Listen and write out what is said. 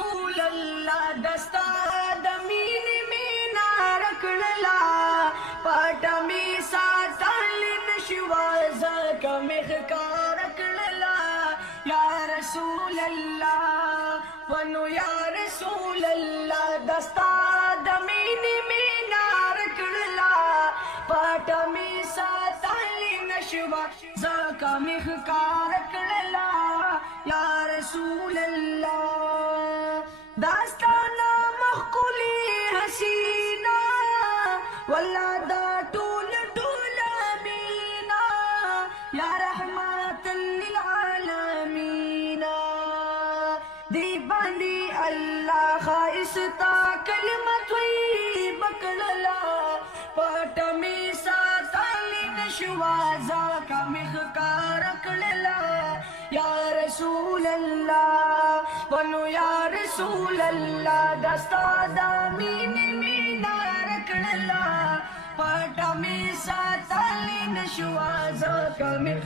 رسول الله دستا د مینې مینا رکړلا پټ می ساتل نشوا زکه مخ کار کړلا یا رسول الله ونو یا رسول الله دستا د مینې مینا رکړلا پټ می ساتل نشوا زکه مخ کار کړلا یا رسول الله داستانا مخکلی حسینا والله دا ټول ټول مینا یا رحمت للعالمین دی باندې الله خایستا کلمه طیبه کړلا پټ می ساتل نشوا زکه مخ کار کړلا یا رسول الله ونو یا رسول الله دستا د مینې مینا رکړلا پټ می ساتل نشوا زکه مخ